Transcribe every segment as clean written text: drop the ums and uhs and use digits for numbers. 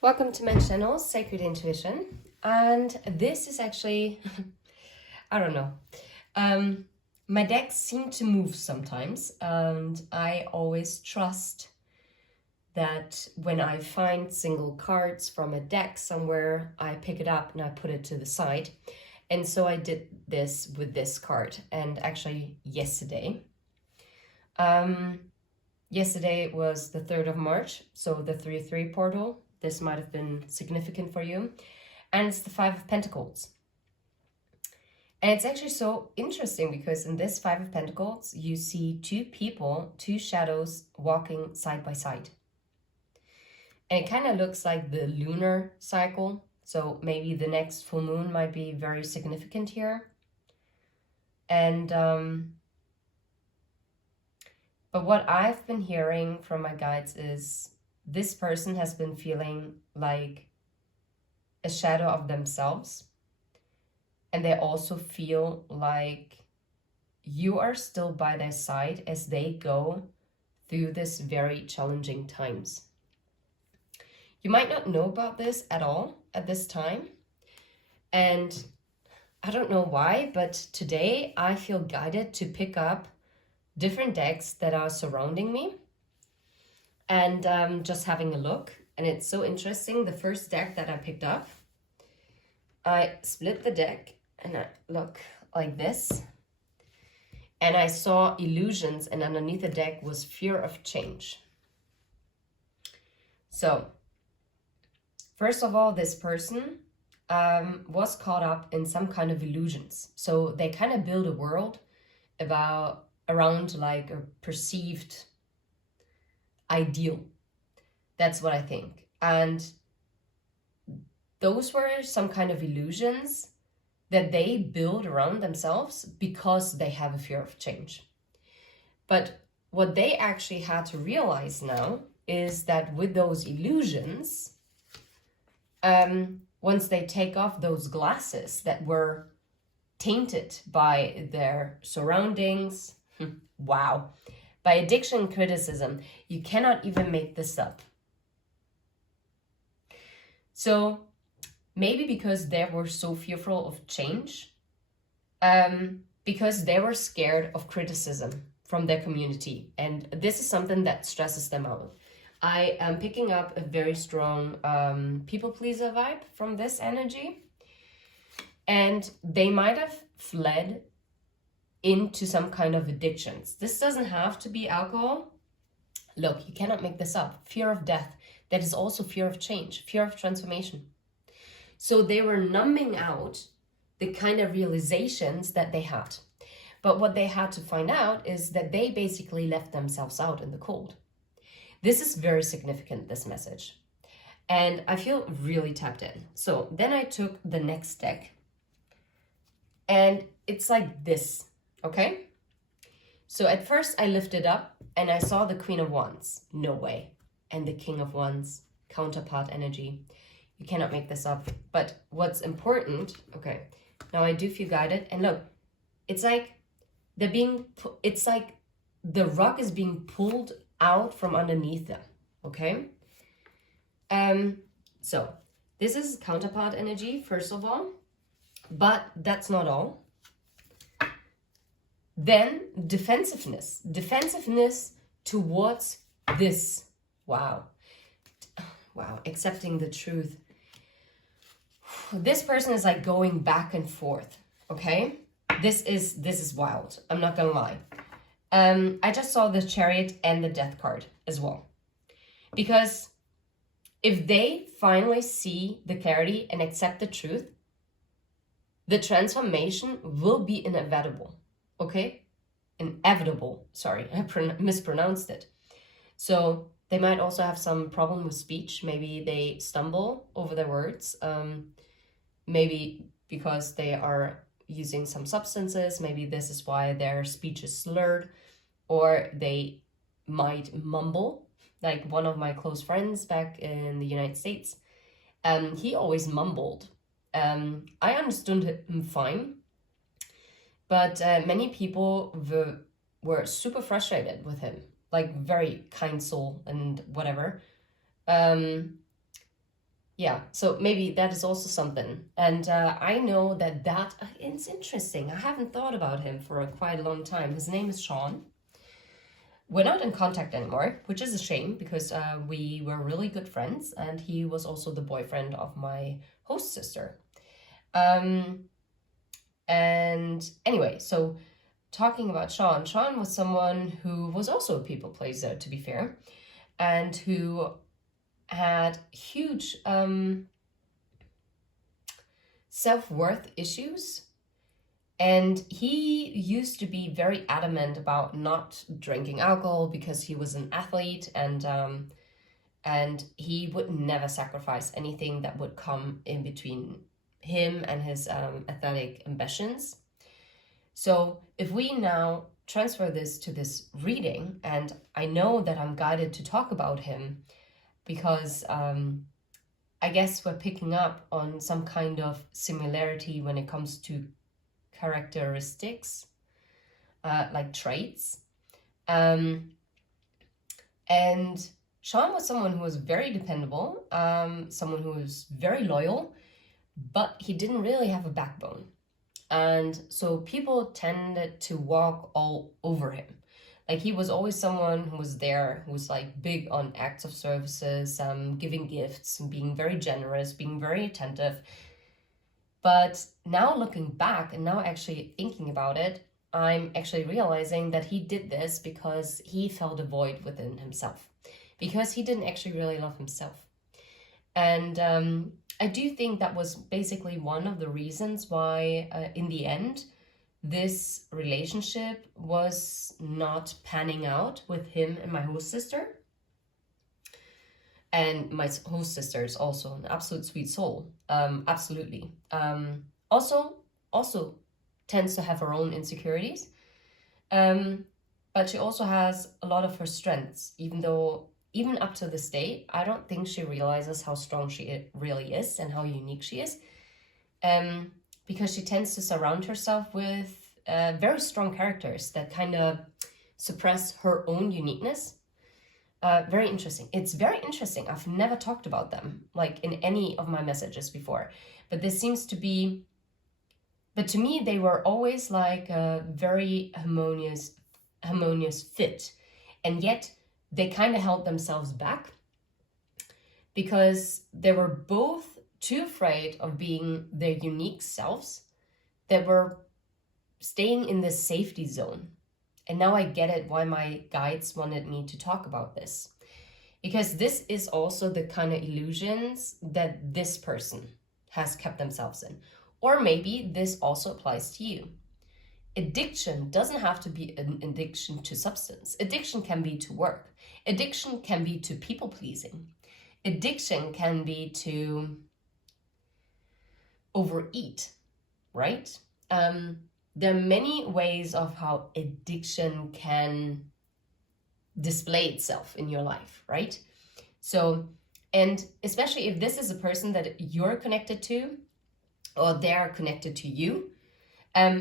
Welcome to my channel, Sacred Intuition. And this is actually, I don't know. My decks seem to move sometimes, and I always trust that when I find single cards from a deck somewhere, I pick it up and I put it to the side. And so I did this with this card, and actually yesterday. Yesterday was the 3rd of March, so the 3-3 portal. This might have been significant for you. And it's the 5 of Pentacles. And it's actually so interesting because in this 5 of Pentacles, you see two people, two shadows walking side by side. And it kind of looks like the lunar cycle. So maybe the next full moon might be very significant here. And but what I've been hearing from my guides is this person has been feeling like a shadow of themselves. And they also feel like you are still by their side as they go through this very challenging times. You might not know about this at all at this time. And I don't know why, but today I feel guided to pick up different decks that are surrounding me and just having a look. And it's so interesting. The first deck that I picked up, I split the deck and I look like this. And I saw illusions, and underneath the deck was fear of change. So, first of all, this person was caught up in some kind of illusions. So they kind of build a world around like a perceived ideal. That's what I think. And those were some kind of illusions that they build around themselves because they have a fear of change. But what they actually had to realize now is that with those illusions, once they take off those glasses that were tainted by their surroundings, wow, by addiction and criticism, you cannot even make this up. So maybe because they were so fearful of change, because they were scared of criticism from their community. And this is something that stresses them out. I am picking up a very strong people pleaser vibe from this energy. And they might have fled into some kind of addictions. This doesn't have to be alcohol. Look, you cannot make this up. Fear of death. That is also fear of change, fear of transformation. So they were numbing out the kind of realizations that they had. But what they had to find out is that they basically left themselves out in the cold. This is very significant, this message. And I feel really tapped in. So then I took the next deck. And it's like this, okay? So at first I lifted up and I saw the Queen of Wands. No way. And the King of Wands, counterpart energy. You cannot make this up. But what's important, okay, now I do feel guided. And look, it's like it's like the rug is being pulled out from underneath them, okay? So this is counterpart energy, first of all, but that's not all. Then defensiveness towards this. Wow, accepting the truth. This person is like going back and forth, okay? This is wild, I'm not gonna lie. I just saw the Chariot and the Death card as well. Because if they finally see the clarity and accept the truth, the transformation will be inevitable, okay? Inevitable, sorry, I mispronounced it. So they might also have some problem with speech. Maybe they stumble over their words. Maybe because they are using some substances. Maybe this is why their speech is slurred. Or they might mumble. Like one of my close friends back in the United States, he always mumbled. I understood him fine. But many people were super frustrated with him. Like very kind soul and whatever. Yeah, so maybe that is also something. And I know that it's interesting. I haven't thought about him for a quite a long time. His name is Sean. We're not in contact anymore, which is a shame because we were really good friends, and he was also the boyfriend of my host sister. Um, and anyway, so talking about Sean, Sean was someone who was also a people pleaser, to be fair, and who had huge self-worth issues. And he used to be very adamant about not drinking alcohol because he was an athlete, and he would never sacrifice anything that would come in between him and his athletic ambitions. So if we now transfer this to this reading, and I know that I'm guided to talk about him because I guess we're picking up on some kind of similarity when it comes to characteristics, like traits. And Sean was someone who was very dependable, someone who was very loyal, but he didn't really have a backbone. And so people tended to walk all over him. Like he was always someone who was there, who was like big on acts of services, giving gifts, being very generous, being very attentive. But now looking back and now actually thinking about it, I'm actually realizing that he did this because he felt a void within himself, because he didn't actually really love himself. And I do think that was basically one of the reasons why, in the end, this relationship was not panning out with him and my host sister. And my host sister is also an absolute sweet soul. Absolutely. Also tends to have her own insecurities. But she also has a lot of her strengths, even up to this day, I don't think she realizes how strong she really is and how unique she is. Because she tends to surround herself with very strong characters that kind of suppress her own uniqueness. Very interesting. It's very interesting. I've never talked about them like in any of my messages before, but this seems to be, but to me, they were always like a very harmonious fit. And yet they kind of held themselves back because they were both too afraid of being their unique selves, that were staying in this safety zone. And now I get it why my guides wanted me to talk about this. Because this is also the kind of illusions that this person has kept themselves in. Or maybe this also applies to you. Addiction doesn't have to be an addiction to substance. Addiction can be to work. Addiction can be to people pleasing. Addiction can be to overeat, right? There are many ways of how addiction can display itself in your life, right? So, and especially if this is a person that you're connected to, or they're connected to you,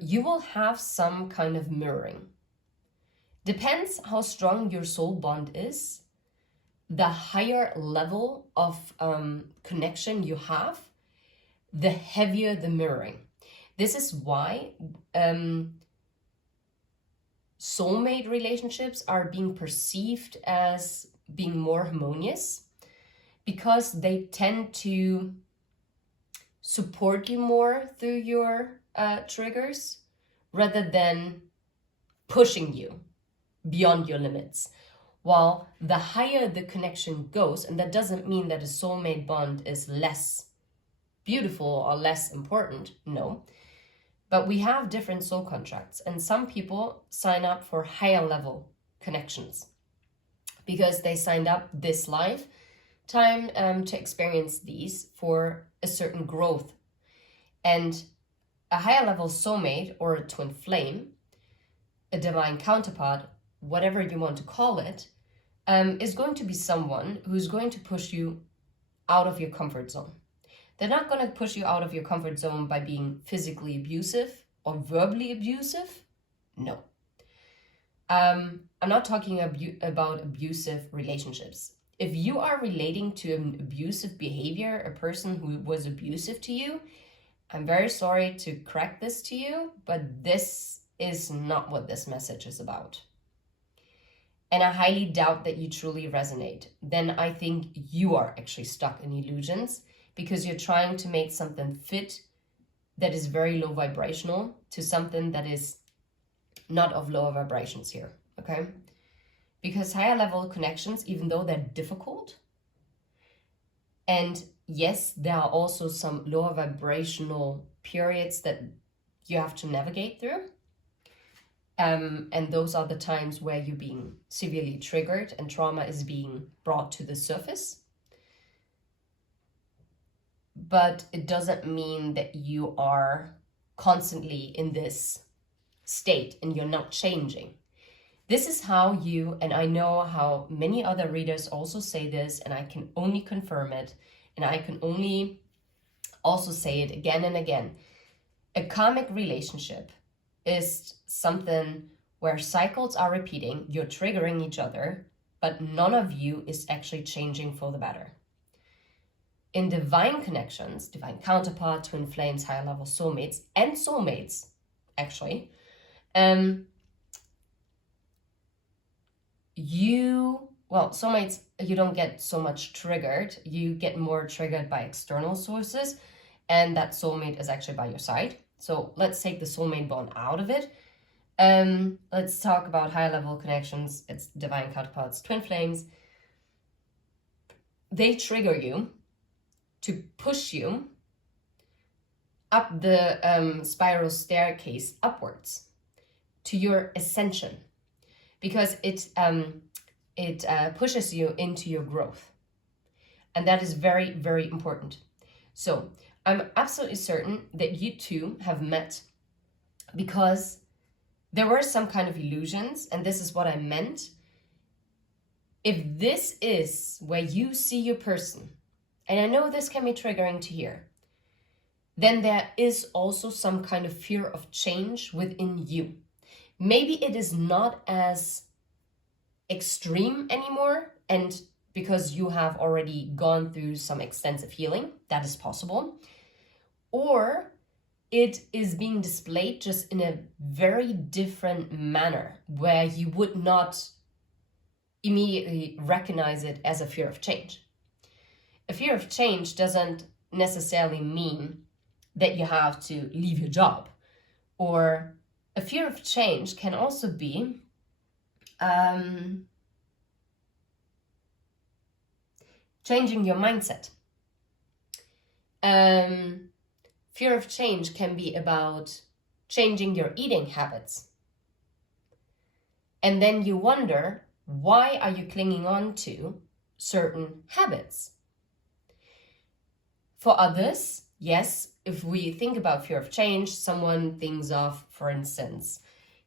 you will have some kind of mirroring. Depends how strong your soul bond is, the higher level of connection you have, the heavier the mirroring. This is why soulmate relationships are being perceived as being more harmonious, because they tend to support you more through your triggers rather than pushing you beyond your limits. While the higher the connection goes, and that doesn't mean that a soulmate bond is less beautiful or less important, no. But we have different soul contracts, and some people sign up for higher level connections because they signed up this lifetime to experience these for a certain growth. And a higher level soulmate or a twin flame, a divine counterpart, whatever you want to call it, is going to be someone who's going to push you out of your comfort zone. They're not going to push you out of your comfort zone by being physically abusive or verbally abusive. No. I'm not talking about abusive relationships. if you are relating to an abusive behavior, a person who was abusive to you, I'm very sorry to correct this to you, but this is not what this message is about. And I highly doubt that you truly resonate. Then I think you are actually stuck in illusions because you're trying to make something fit that is very low vibrational to something that is not of lower vibrations here, okay? Because higher level connections, even though they're difficult, and yes, there are also some lower vibrational periods that you have to navigate through. And those are the times where you're being severely triggered and trauma is being brought to the surface. But it doesn't mean that you are constantly in this state and you're not changing. This is how you, and I know how many other readers also say this, and I can only confirm it, and I can only also say it again and again. A karmic relationship is something where cycles are repeating, you're triggering each other, but none of you is actually changing for the better. In divine connections, divine counterpart, twin flames, higher level soulmates, and soulmates, actually, soulmates, you don't get so much triggered. You get more triggered by external sources, and that soulmate is actually by your side. So let's take the soulmate bond out of it. Let's talk about higher level connections. It's divine counterparts, twin flames. They trigger you to push you up the spiral staircase upwards to your ascension, because it pushes you into your growth. And that is very, very important. So I'm absolutely certain that you two have met because there were some kind of illusions, and this is what I meant. If this is where you see your person, and I know this can be triggering to hear, then there is also some kind of fear of change within you. Maybe it is not as extreme anymore, and because you have already gone through some extensive healing, that is possible. Or it is being displayed just in a very different manner where you would not immediately recognize it as a fear of change. A fear of change doesn't necessarily mean that you have to leave your job. Or a fear of change can also be changing your mindset. Fear of change can be about changing your eating habits. And then you wonder, why are you clinging on to certain habits? For others, yes, if we think about fear of change, someone thinks of, for instance,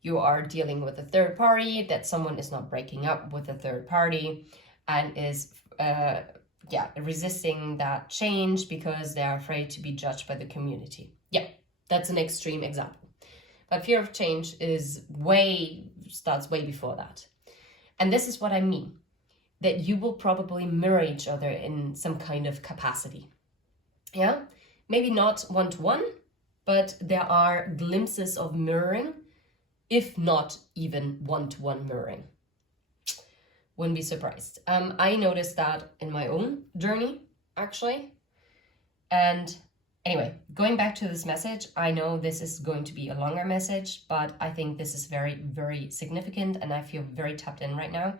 you are dealing with a third party, that someone is not breaking up with a third party and is resisting that change because they're afraid to be judged by the community. Yeah, that's an extreme example. But fear of change starts way before that. And this is what I mean, that you will probably mirror each other in some kind of capacity. Yeah, maybe not one-to-one, but there are glimpses of mirroring, if not even one-to-one mirroring. Wouldn't be surprised. I noticed that in my own journey, actually. And anyway, going back to this message, I know this is going to be a longer message, but I think this is very, very significant and I feel very tapped in right now.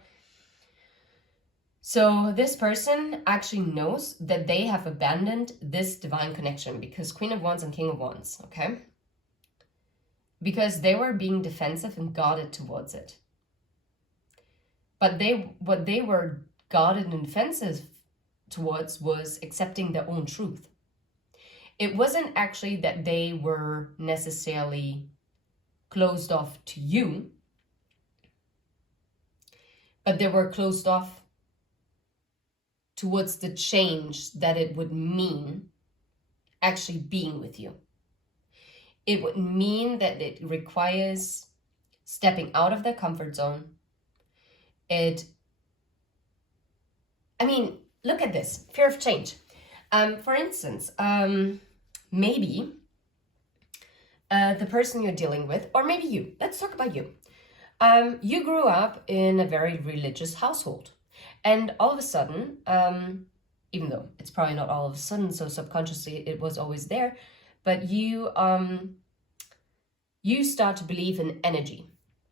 So this person actually knows that they have abandoned this divine connection because Queen of Wands and King of Wands, okay? Because they were being defensive and guarded towards it. But what they were guarded and defensive towards was accepting their own truth. It wasn't actually that they were necessarily closed off to you, but they were closed off towards the change that it would mean actually being with you. It would mean that it requires stepping out of their comfort zone. It I mean, look at this, fear of change. For instance, maybe the person you're dealing with, or maybe you, let's talk about you. You grew up in a very religious household, and all of a sudden, even though it's probably not all of a sudden, so subconsciously it was always there, but you start to believe in energy.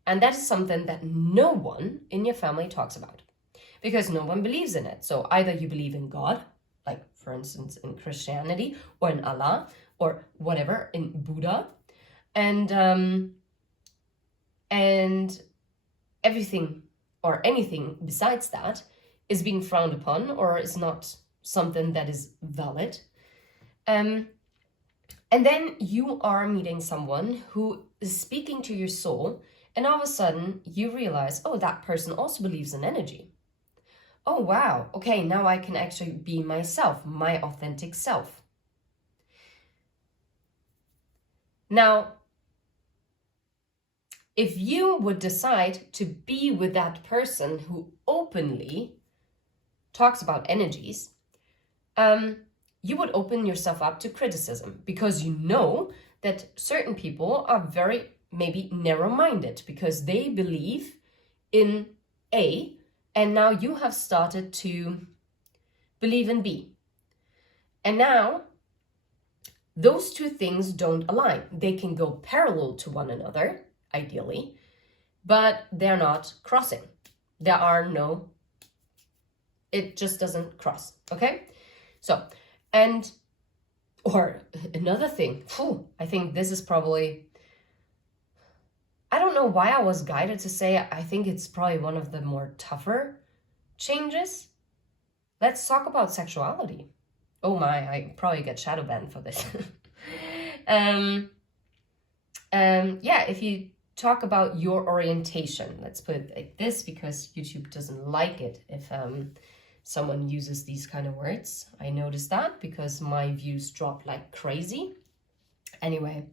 And that is something that no one in your family talks about, because no one believes in it. So either you believe in God, like for instance in Christianity, or in Allah, or whatever, in Buddha, and everything or anything besides that is being frowned upon or is not something that is valid. And then you are meeting someone who is speaking to your soul, and all of a sudden you realize, oh, that person also believes in energy. Oh, wow. Okay, now I can actually be myself, my authentic self. Now, if you would decide to be with that person who openly talks about energies, you would open yourself up to criticism, because you know that certain people are very maybe narrow-minded because they believe in A, and now you have started to believe in B. And now those two things don't align. They can go parallel to one another, ideally, but they're not crossing. There are no, it just doesn't cross, okay? So, and, or another thing, I think this is probably, I don't know why I was guided to say, I think it's probably one of the more tougher changes. Let's talk about sexuality. Oh my, I probably get shadow banned for this. Yeah, if you talk about your orientation, let's put it like this, because YouTube doesn't like it if someone uses these kind of words. I noticed that because my views drop like crazy. Anyway,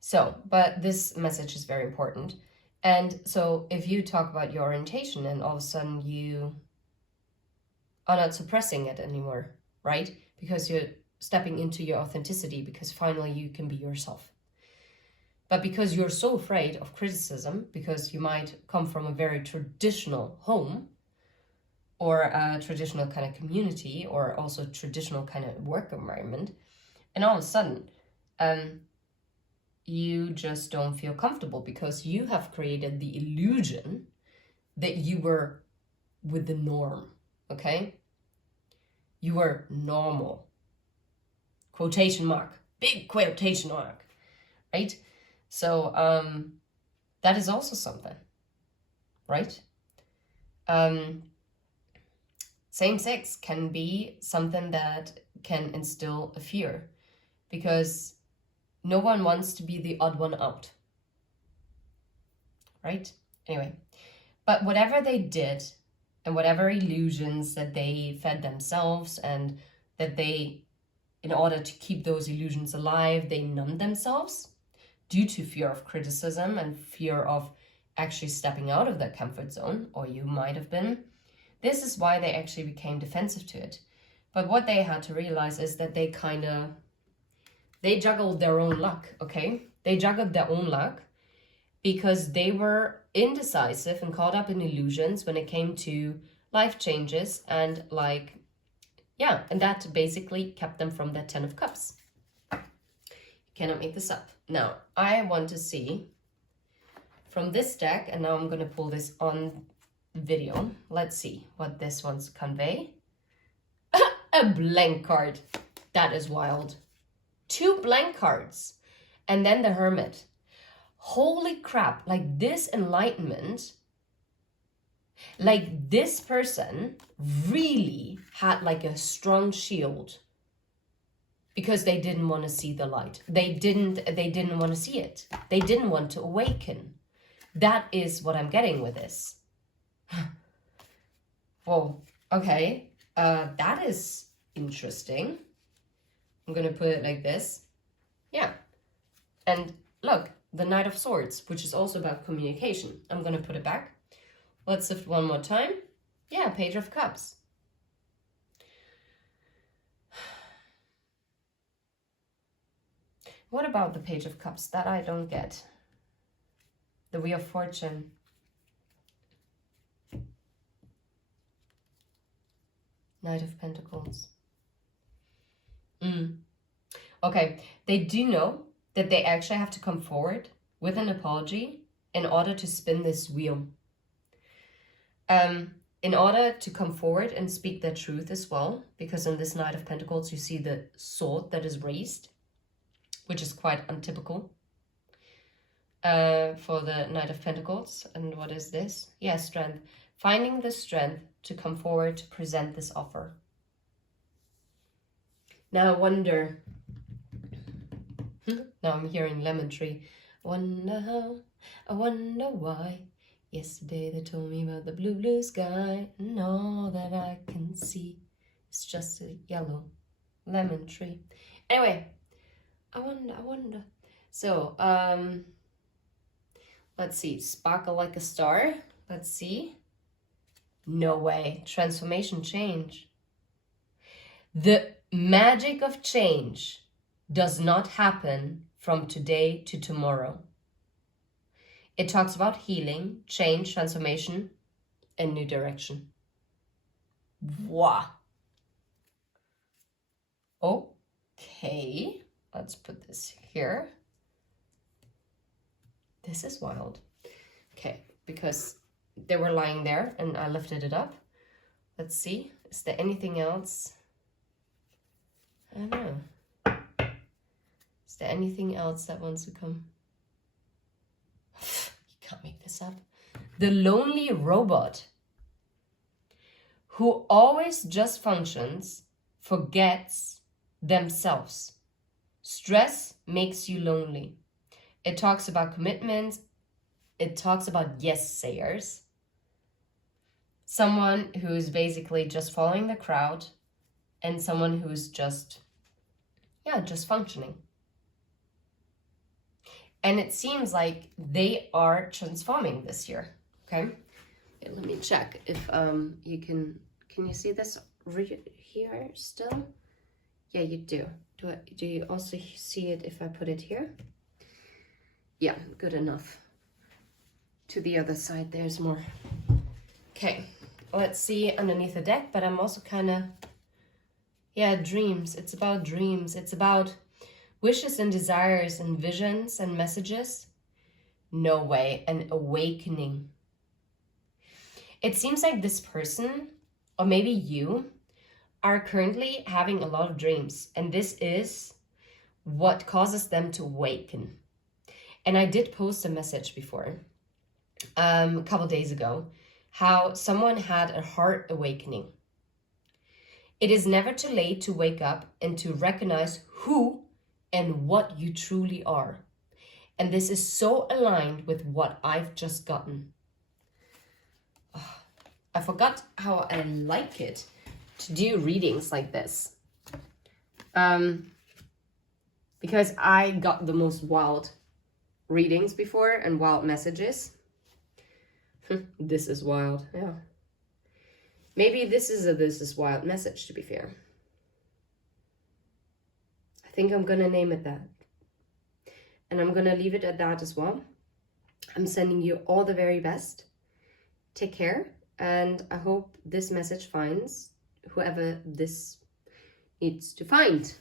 so, but this message is very important. And so if you talk about your orientation and all of a sudden you are not suppressing it anymore, right? Because you're stepping into your authenticity, because finally you can be yourself. But because you're so afraid of criticism, because you might come from a very traditional home or a traditional kind of community, or also traditional kind of work environment, and all of a sudden you just don't feel comfortable because you have created the illusion that you were with the norm, okay? You were normal. Quotation mark, big quotation mark, right? So that is also something, right? Same sex can be something that can instill a fear, because no one wants to be the odd one out, right? Anyway, but whatever they did and whatever illusions that they fed themselves, and that they, in order to keep those illusions alive, they numbed themselves due to fear of criticism and fear of actually stepping out of their comfort zone, or you might have been. This is why they actually became defensive to it. But what they had to realize is that they juggled their own luck, okay? They juggled their own luck because they were indecisive and caught up in illusions when it came to life changes, and like, yeah, and that basically kept them from that 10 of Cups. You cannot make this up. Now, I want to see from this deck, and now I'm going to pull this on video. Let's see what this one's convey. A blank card. That is wild. 2 blank cards. And then the Hermit. Holy crap, like this enlightenment, like this person really had like a strong shield, because they didn't want to see the light. They didn't want to see it. They didn't want to awaken. That is what I'm getting with this. Whoa, okay. That is interesting. I'm gonna put it like this. Yeah. And look, the Knight of Swords, which is also about communication. I'm gonna put it back. Let's lift one more time. Yeah, Page of Cups. What about the Page of Cups? That I don't get. The Wheel of Fortune. Knight of Pentacles. Okay, they do know that they actually have to come forward with an apology in order to spin this wheel. In order to come forward and speak their truth as well, because in this Knight of Pentacles you see the sword that is raised, which is quite untypical for the Knight of Pentacles. And what is this? Yeah, strength. Finding the strength to come forward to present this offer. Now I wonder, now I'm hearing Lemon Tree. Wonder how, I wonder why. Yesterday they told me about the blue, blue sky, and all that I can see is just a yellow lemon tree. Anyway, I wonder. So, let's see. Sparkle like a star. Let's see. No way. Transformation, change. The magic of change does not happen from today to tomorrow. It talks about healing, change, transformation, and new direction. Wow. Okay, let's put this here. This is wild. Okay, because they were lying there and I lifted it up. Let's see. Is there anything else? I don't know. Is there anything else that wants to come? You can't make this up. The lonely robot who always just functions, forgets themselves. Stress makes you lonely. It talks about commitment. It talks about yes-sayers. Someone who's basically just following the crowd, and someone who's just functioning. And it seems like they are transforming this year, okay? Let me check if you can you see this here still? Yeah, you do. Do you also see it if I put it here? Yeah, good enough. To the other side, there's more. Okay, let's see underneath the deck, but I'm also kind of, yeah, dreams. It's about dreams. It's about wishes and desires and visions and messages. No way, an awakening. It seems like this person, or maybe you, are currently having a lot of dreams, and this is what causes them to awaken. And I did post a message before, a couple days ago, how someone had a heart awakening. It is never too late to wake up and to recognize who and what you truly are. And this is so aligned with what I've just gotten. Oh, I forgot how I like it to do readings like this. Because I got the most wild readings before and wild messages. This is wild, yeah. Maybe this is wild message, to be fair. I think I'm gonna name it that. And I'm gonna leave it at that as well. I'm sending you all the very best. Take care, and I hope this message finds whoever this needs to find.